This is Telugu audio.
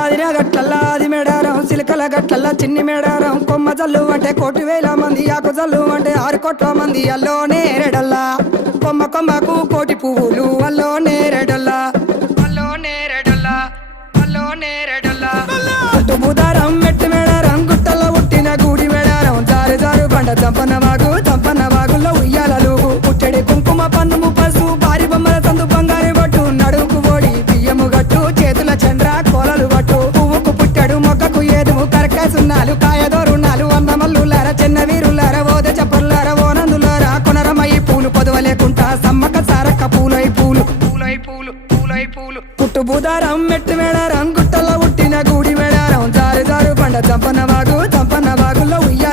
ఆదిరా గట్లల్లా ఆది మేడారం సిలికల గట్లల్లా చిన్ని మేడారం కొమ్మ జల్లు అంటే 1,000,000 మంది ఆకు జల్లు అంటే 6 కోట్ల మంది అల్లో నేరేడల్లా కొమ్మ కొమ్మకు 1,000,000 పువ్వులు అల్లో నేరేడల్లా అల్లో నేరేడల్లా అల్లో నేరేడల్లా గుట్టు బుధారం మెట్టు మేడారం గుట్టల్లో పుట్టిన గూడి మేడారం జారు జారు బండ చంపన వాగుల్లో ఉయ్యాలలుగు పుట్టడి కుంకుమ పన్నుము పసుపు భారీ బొమ్మల సందు బంగారు బట్టు నడుముకు ఓడి బియ్యము గట్టు చేతుల చంద్ర కోలలు పట్టు పువ్వుకు పుట్టడు మొక్కకు ఏదుము కరకాసున్నాలు కాయదోరున్నాలు అన్నమల్లులార చిన్న వీరులార ఓద చెప్పల్లార ఓనందులారా కొనరమయ్యి పూలు పొదవ లేకుండా సమ్మక సారక్క పూలై పూలు పూలై పూలు పూలై పూలు పుట్టు బుధారం మెట్టు మేడారం గుట్టల్లో పుట్టిన గూడి మేడారం జారు జారు బండ చంపన వాగుల్లో ఉయ్య